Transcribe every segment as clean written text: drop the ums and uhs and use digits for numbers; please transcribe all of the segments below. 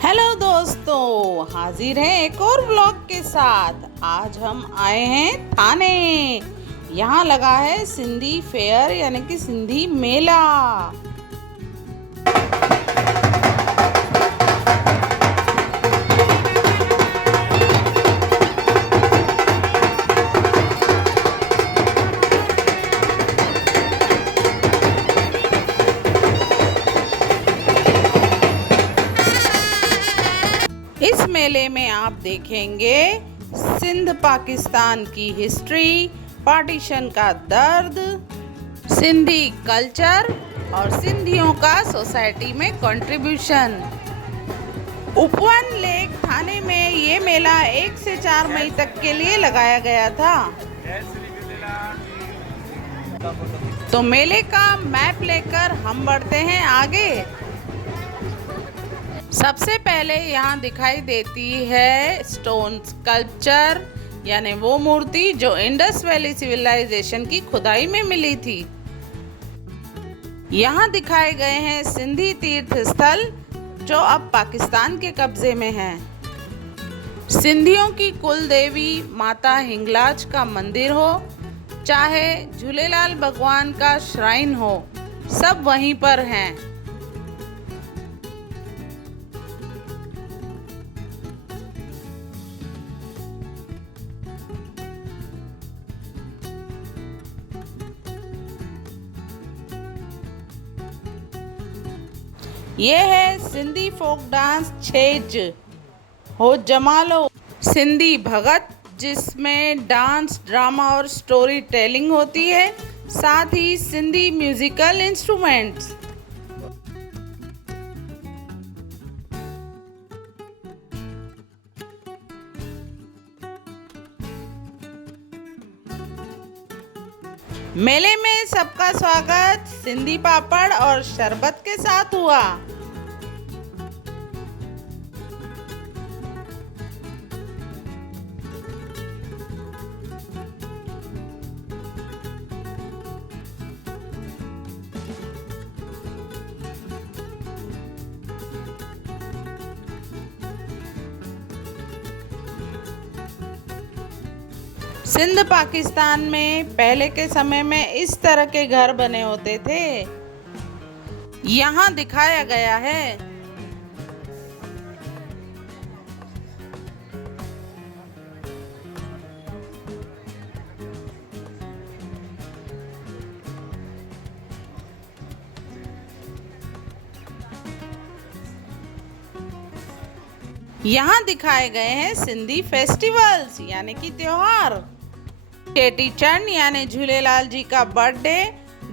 Hello दोस्तों, हाजिर हैं एक और व्लॉग के साथ। आज हम आए हैं थाने। यहाँ लगा है सिंधी फेयर यानी कि सिंधी मेला। इस मेले में आप देखेंगे सिंध पाकिस्तान की हिस्ट्री, पार्टीशन का दर्द, सिंधी कल्चर और सिंधियों का सोसाइटी में कंट्रीब्यूशन। उपवन लेक थाने में ये मेला 1 से 4 मई तक के लिए लगाया गया था। तो मेले का मैप लेकर हम बढ़ते हैं आगे। सबसे पहले यहाँ दिखाई देती है स्टोन स्कल्पचर यानी वो मूर्ति जो इंडस वैली सिविलाइजेशन की खुदाई में मिली थी। यहाँ दिखाए गए हैं सिंधी तीर्थ स्थल जो अब पाकिस्तान के कब्जे में हैं। सिंधियों की कुल देवी माता हिंगलाज का मंदिर हो, चाहे झूलेलाल भगवान का श्राइन हो, सब वहीं पर हैं। ये है सिंधी फोक डांस छेज हो जमालो सिंधी भगत, जिसमें डांस, ड्रामा और स्टोरी टेलिंग होती है, साथ ही सिंधी म्यूजिकल इंस्ट्रूमेंट्स। मेले में सबका स्वागत सिंधी पापड़ और शरबत के साथ हुआ। सिंध पाकिस्तान में पहले के समय में इस तरह के घर बने होते थे। यहाँ दिखाया गया है। यहाँ दिखाए गए हैं सिंधी फेस्टिवल्स यानी कि त्योहार। चेटी चंड यानी झूलेलाल जी का बर्थडे,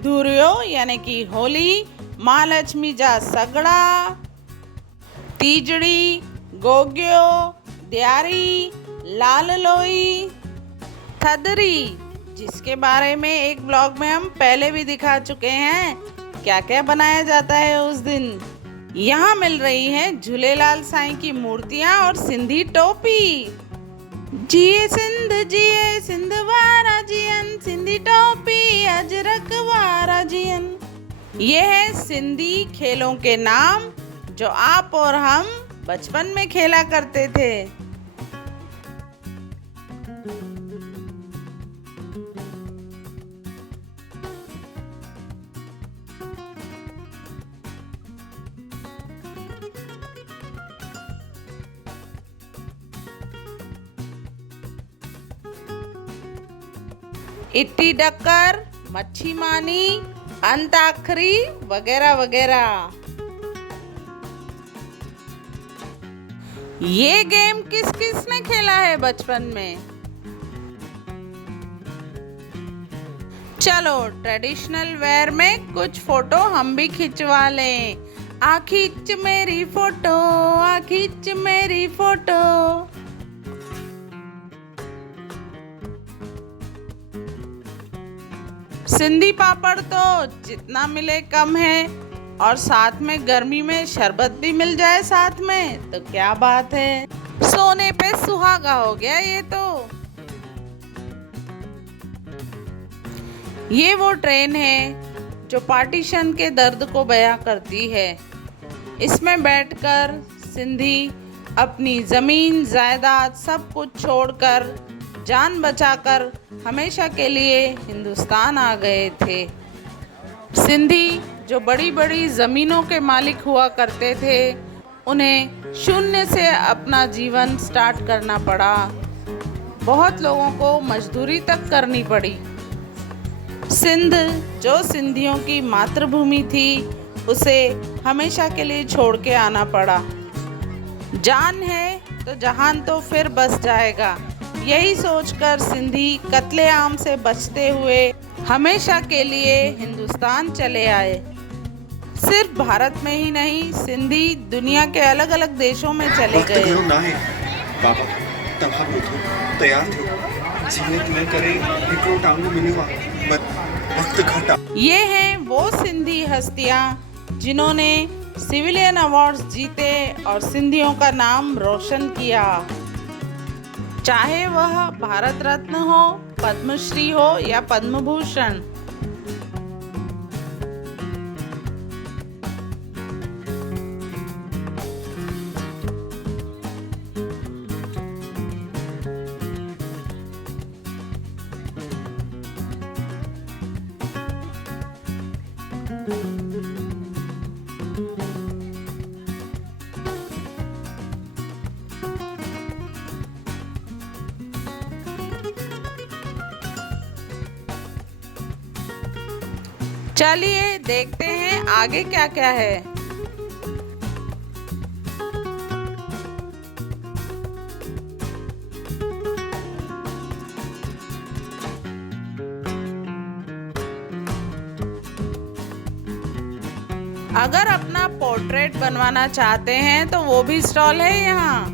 धुरियो यानी कि होली, महालक्ष्मी जा सगड़ा, तीजड़ी, गोग्यो, दियारी, लाल लोई, थदरी, जिसके बारे में एक ब्लॉग में हम पहले भी दिखा चुके हैं क्या क्या बनाया जाता है उस दिन। यहाँ मिल रही हैं झूलेलाल साईं की मूर्तियाँ और सिंधी टोपी। जिए सिंध वारा जियन, सिंधी टोपी अजरक वारा जियन। ये है सिंधी खेलों के नाम जो आप और हम बचपन में खेला करते थे। इट्टी डक्कर, मच्छी मानी, अंताक्षरी वगैरह वगैरह। ये गेम किस किस ने खेला है बचपन में? चलो ट्रेडिशनल वेयर में कुछ फोटो हम भी खिंचवा लें। आ खींच मेरी फोटो, आ खींच मेरी फोटो। सिंधी पापड़ तो जितना मिले कम है, और साथ में गर्मी में शरबत भी मिल जाए साथ में तो क्या बात है। सोने पे सुहागा हो गया ये तो। ये वो ट्रेन है जो पार्टीशन के दर्द को बयां करती है। इसमें बैठकर सिंधी अपनी ज़मीन जायदाद सब कुछ छोड़कर जान बचाकर हमेशा के लिए हिंदुस्तान आ गए थे। सिंधी जो बड़ी बड़ी ज़मीनों के मालिक हुआ करते थे, उन्हें शून्य से अपना जीवन स्टार्ट करना पड़ा। बहुत लोगों को मजदूरी तक करनी पड़ी। सिंध जो सिंधियों की मातृभूमि थी, उसे हमेशा के लिए छोड़ के आना पड़ा। जान है तो जहान तो फिर बस जाएगा, यही सोचकर सिंधी कत्लेआम से बचते हुए हमेशा के लिए हिंदुस्तान चले आए। सिर्फ भारत में ही नहीं, सिंधी दुनिया के अलग अलग देशों में चले गए। ये हैं वो सिंधी हस्तियाँ जिन्होंने सिविलियन अवार्ड्स जीते और सिंधियों का नाम रोशन किया। चाहे वह भारत रत्न हो, पद्मश्री हो या पद्म भूषण। चलिए देखते हैं आगे क्या क्या है। अगर अपना पोर्ट्रेट बनवाना चाहते हैं तो वो भी स्टॉल है यहाँ।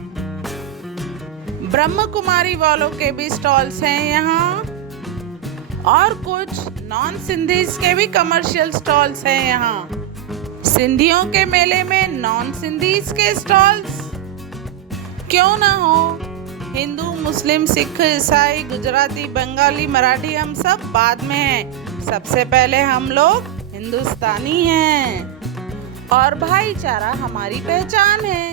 ब्रह्म कुमारी वालों के भी स्टॉल्स हैं यहाँ, और कुछ नॉन सिंधीज के भी कमर्शियल स्टॉल्स हैं यहाँ। सिंधियों के मेले में नॉन सिंधीज के स्टॉल्स क्यों ना हो। हिंदू, मुस्लिम, सिख, ईसाई, गुजराती, बंगाली, मराठी हम सब बाद में हैं। सबसे पहले हम लोग हिंदुस्तानी हैं और भाईचारा हमारी पहचान है।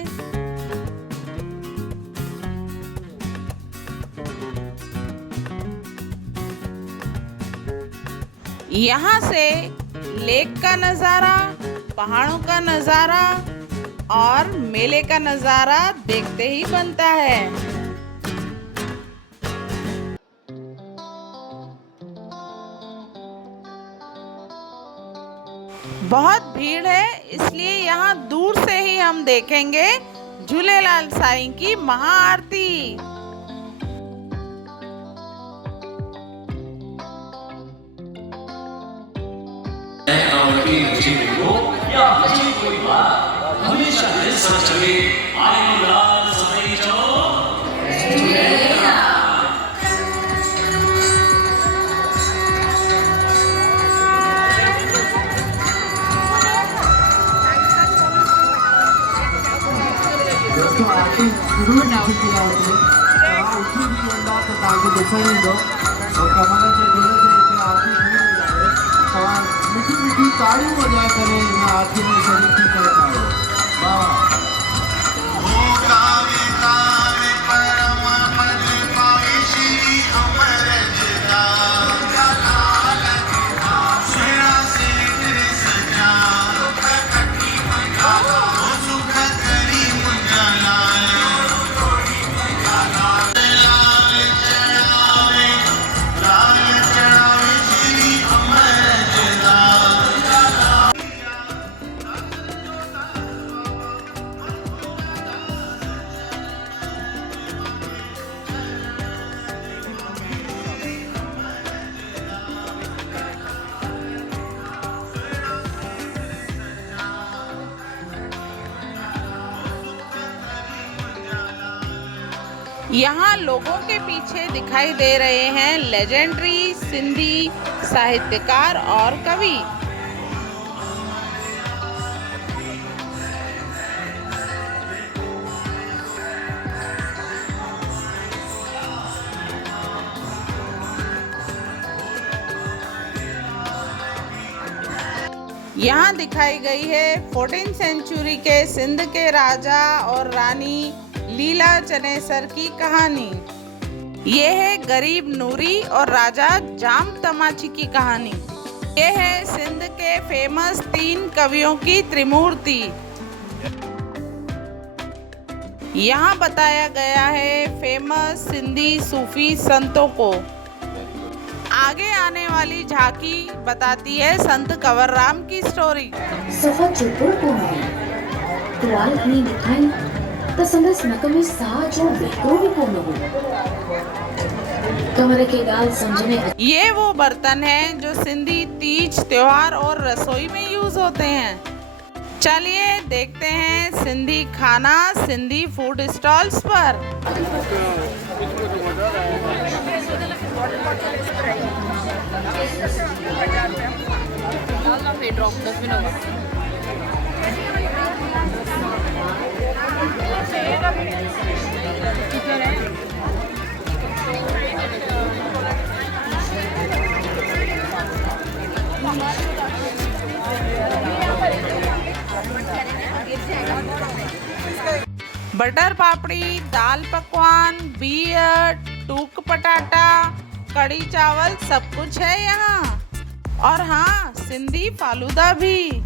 यहाँ से लेक का नज़ारा, पहाड़ों का नज़ारा और मेले का नज़ारा देखते ही बनता है। बहुत भीड़ है, इसलिए यहाँ दूर से ही हम देखेंगे झूलेलाल साईं की महाआरती। या बची कोई बात हमेशा सच चले। आईलाल सदाई दोस्तों आरती शुरू नहीं किया होते उठी भी बंदा तो ताकि दिखाई दो और कमरा से दूर से इतने आरती नहीं हो जाए। मीठी मीठी ताड़ी बजा करे मैं आरती में शरीक कर पाए। वाह यहाँ लोगों के पीछे दिखाई दे रहे हैं लेजेंडरी सिंधी साहित्यकार और कवि। यहाँ दिखाई गई है 14th सेंचुरी के सिंध के राजा और रानी लीला चनेसर की कहानी। ये है गरीब नूरी और राजा जाम तमाची की कहानी। ये है सिंध के फेमस 3 कवियों की त्रिमूर्ति। यहाँ बताया गया है फेमस सिंधी सूफी संतों को। आगे आने वाली झांकी बताती है संत कंवर राम की स्टोरी। सफा चुपुर को तुराल घणी दिखाई त संदस नक में साह जो बेको भी कोन हो। कमरे के गाल समझने। ये वो बर्तन हैं जो सिंधी तीज त्योहार और रसोई में यूज होते हैं। चलिए देखते हैं सिंधी खाना सिंधी फूड स्टॉल्स पर। बटर पापड़ी, दाल पकवान, बियर, टूक पटाटा, कड़ी चावल सब कुछ है यहाँ। और हाँ, सिंधी फालूदा भी।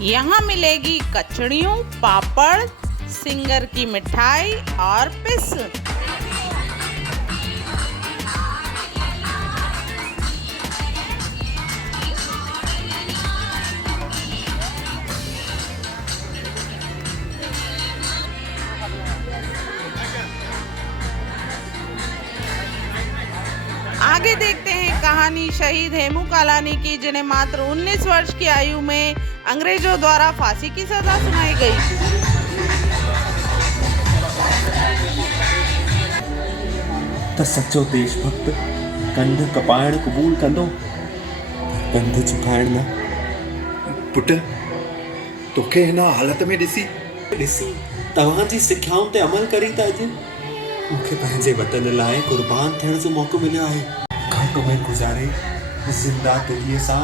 यहाँ मिलेगी कचड़ियों, पापड़, सिंगर की मिठाई और पिस। आगे देखते हैं कहानी शहीद हेमू कालानी की, जिन्हें मात्र 19 वर्ष की आयु में अंग्रेजों द्वारा फांसी की सजा सुनाई गई। त सच्चो देशभक्त कंध कपाइण क़बूल कंदो, कंध झुकाइण न। पुट तोखे हिन हालत में ॾिसी तव्हांजी सिख्याउनि ते अमल करी त अॼु मूंखे पंहिंजे वतन लाइ क़ुर्बान थियण जो मौक़ो मिलियो आहे। घाट में गुज़ारे ज़िंदा दिलीअ सां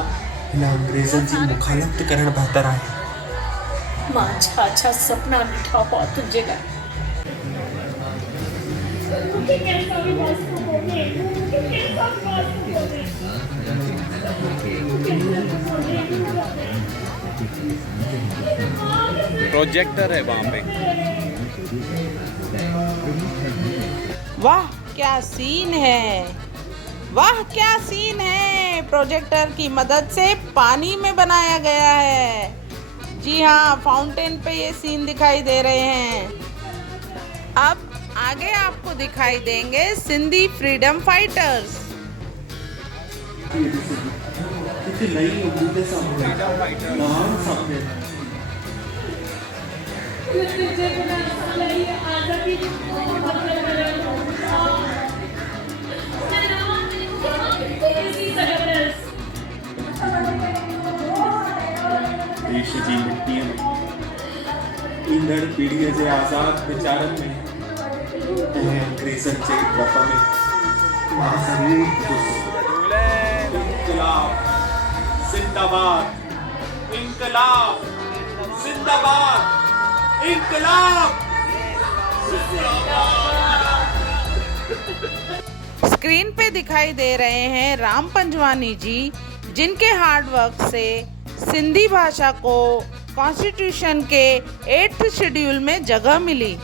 हिन अंग्रेज़नि जी मुखालफ़त करणु बहितर आहे। मां छा छा सपना ॾिठा हुआ तुंहिंजे लाइ। प्रोजेक्टर है वहाँ पे। वाह क्या सीन है, वाह क्या सीन है। प्रोजेक्टर की मदद से पानी में बनाया गया है। जी हाँ, फाउंटेन पे ये सीन दिखाई दे रहे हैं। अब आगे आपको दिखाई देंगे सिंधी फ्रीडम फाइटर्स। देश जी मिट्टीअ में ईंदड़ पीढ़ीअ जे आज़ाद वीचारनि में ऐं अंग्रेज़नि जे डप में मां ज़रूरु ख़ुशि। इन्क़िलाब ज़िंदाबाद, इन्क़िलाब ज़िंदाबाद, इन्क़िलाब ज़िंदाबाद। स्क्रीन पे दिखाई दे रहे हैं राम पंजवानी जी, जिनके हार्ड वर्क से सिंधी भाषा को कॉन्स्टिट्यूशन के 8th शेड्यूल में जगह मिली।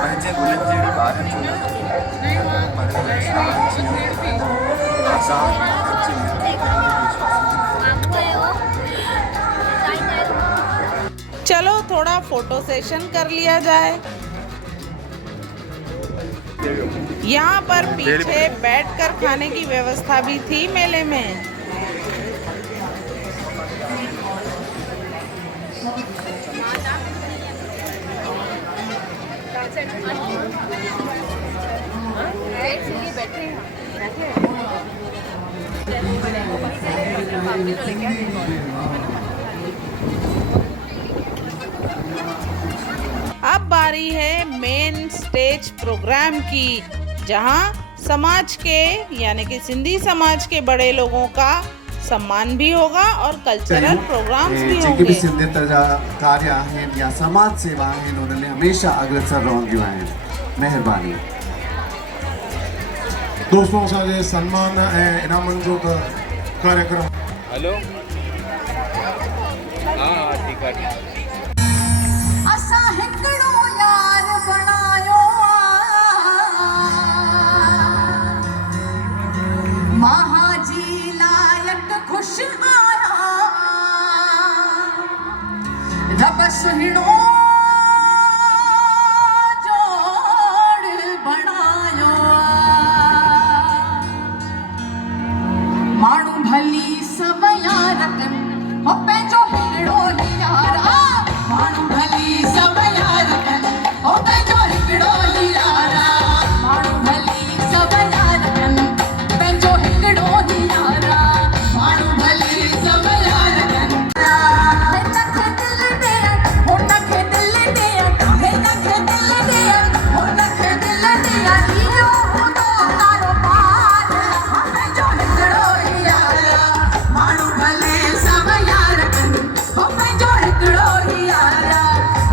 पंहिंजे गुलनि जहिड़े ॿारनि जो चलो थोड़ा फोटो सेशन कर लिया जाए। यहाँ पर पीछे बैठकर खाने की व्यवस्था भी थी मेले में। अब बारी है मेन स्टेज प्रोग्राम की, जहां समाज के यानी कि सिंधी समाज के बड़े लोगों का सम्मान भी होगा और कल्चरल प्रोग्राम्स भी जेके बि होंगे। सिंधियत जा कार्य आहिनि या समाज सेवा आहिनि उनमें हमेशा अग्रसर रहंदियूं आहिनि। महिरबानी। दोस्तों असांजे सन्मान ऐं इनामनि जो त कार्यक्रम हेलो हाँ ठीक है असां हिकिड़ो यार बणायो महाजी लायक ख़ुशि आया रब सुहिणो जोड़ बणायो माण्हू भली सभ यार कनि हो पंहिंजो हिकिड़ो ई यार माण्हू भली सभ यार कनि हो पंहिंजो हिकिड़ो ई यार माण्हू भली सभ यार कनि पंहिंजो हिकिड़ो ई यार माण्हू भली सभ यार कनि हिनखे दिल ॾियनि हुनखे दिल ॾियनि हिनखे दिल ॾियनि हुनखे दिल ॾियनि इहो हूंदो कारोबार पंहिंजो हिकिड़ो ई यार माण्हू भले सभ यार कनि हो पंहिंजो हिकिड़ो ई यार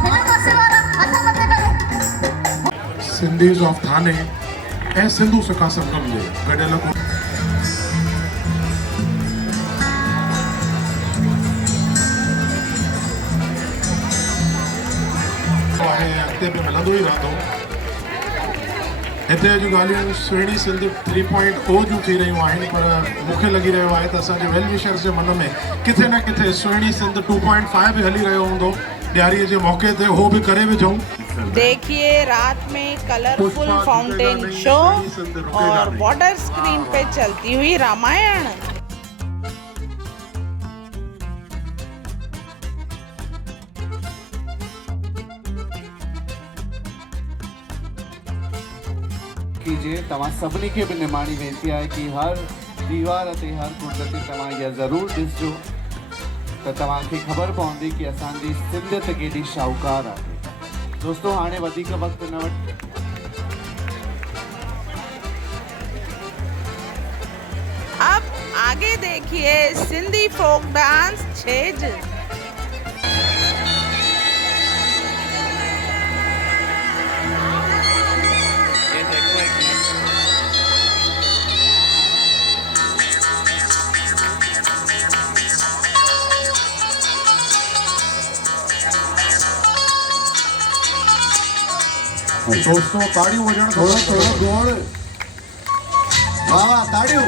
हिन पासे वारा हथ मथे करे सिंधीज़ ऑफ थाने ऐं सिंधू सखा संगम जे गॾियल आहे अॻिते बि मिलंदो ई रहंदो। हिते जूं ॻाल्हियूं सुहिणी सिंध 3.0 जूं थी रहियूं आहिनि, पर मूंखे लॻी रहियो आहे त असांजे वेल विशर्स जे मन में किथे न किथे सुहिणी सिंध 2.5 भी हली रहियो हूंदो। ॾियारीअ जे मौके ते उहो बि करे विझूं। देखिए रात में कलरफुल फाउंटेन शो और बॉर्डर स्क्रीन पे चलती हुई रामायण। कीजिए तव्हां सभिनी खे बि निमाणी वेनती आहे कि हर दीवार ते हर कुंड ते तव्हां इहा ज़रूरु ॾिसजो त तव्हांखे ख़बर पवंदी कि असांजी सिंधियत केॾी शाहूकार आहे। दोस्तों हाणे वधीक वक़्तु न वठ अब आगे देखिए सिंधी फोक डांस छेज। ये देखो एक मिनट दोस्तों ताड़ियूं वॼण थोड़ो थोड़ो गोड़ वाह वाह ताड़ियूं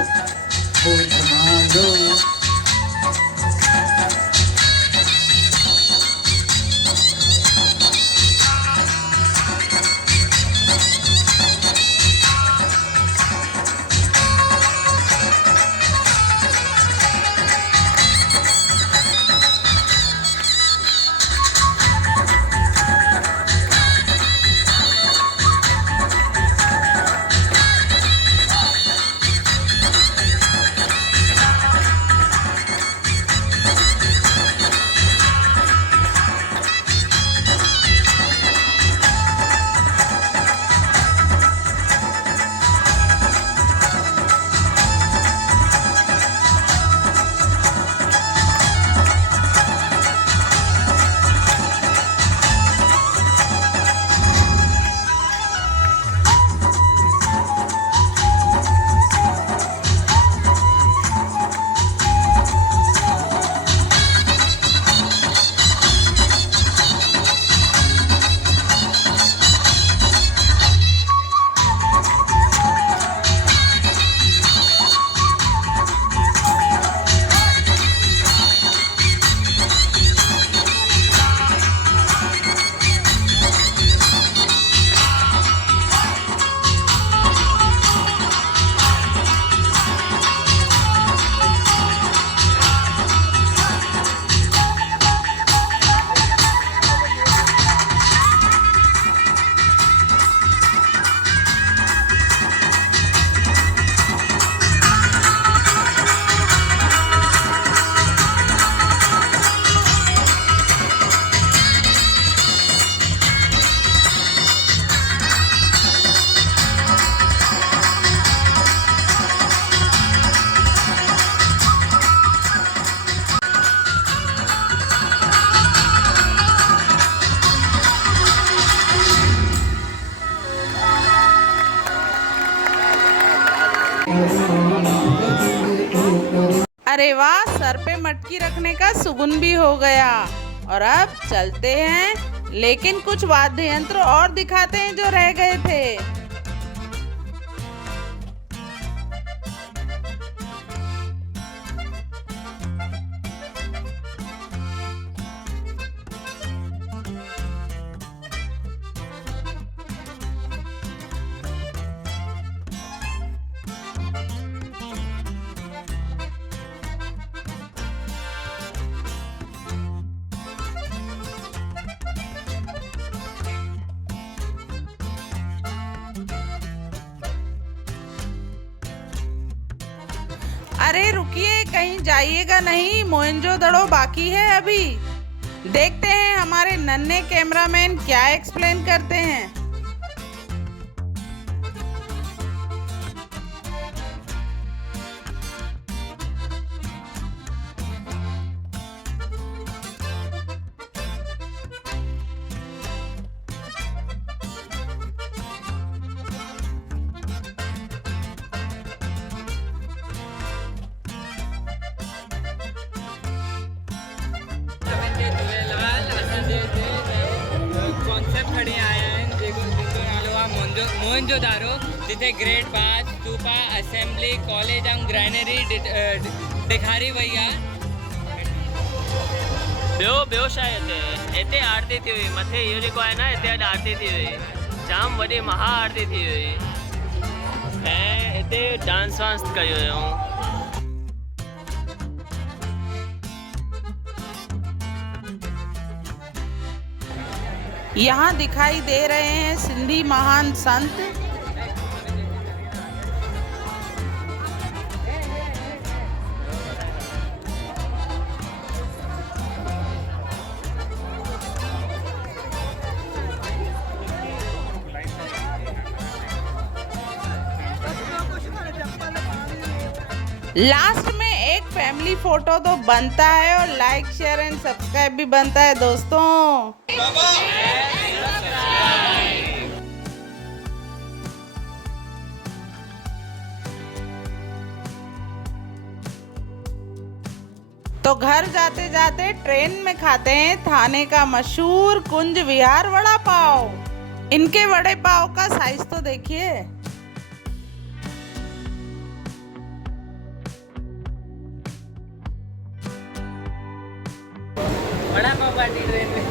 अरे वाह, सर पे मटकी रखने का सुगुन भी हो गया। और अब चलते हैं, लेकिन कुछ वाद्य यंत्र और दिखाते हैं जो रह गए थे। अरे रुकिए, कहीं जाइएगा नहीं, मोहनजोदड़ो बाकी है अभी। देखते हैं हमारे नन्हे कैमरामैन क्या एक्सप्लेन करते हैं। कॉन्सेप्ट खड़े आया है जिनको नालो आहे मोहनजोदारो, जिथे great bath, stupa, assembly, college ऐं ग्रैनरी ॾेखारी वई आहे। ॿियो छा आहे हिते आरती थी हुई, मथे इहो जेको आहे न हिते अॼु आरती थी हुई, जाम वॾी महा आरती थी हुई ऐं हिते डांस वांस कयो हुयूं। यहाँ दिखाई दे रहे हैं सिंधी महान संत। लास्ट में एक फैमिली फोटो तो बनता है और लाइक शेयर एंड सब्सक्राइब भी बनता है दोस्तों। तो घर जाते जाते ट्रेन में खाते हैं थाने का मशहूर कुंज विहार वड़ा पाव। इनके वड़े पाव का साइज तो देखिए। वड़ा पाव पार्टी ट्रेन में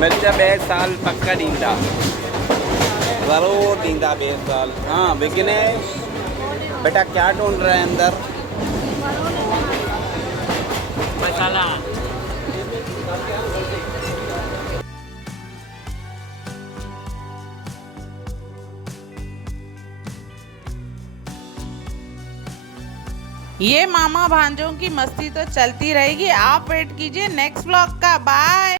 मिर्च ॿे साल पक्का ॾींदा, ज़रूरु ॾींदा ॿे साल। हाँ विघ्नेश बेटा क्या ढूंढ रहे हैं अंदर? मसाला। ये मामा भांजों की मस्ती तो चलती रहेगी। आप वेट कीजिए नेक्स्ट व्लॉग का। बाय।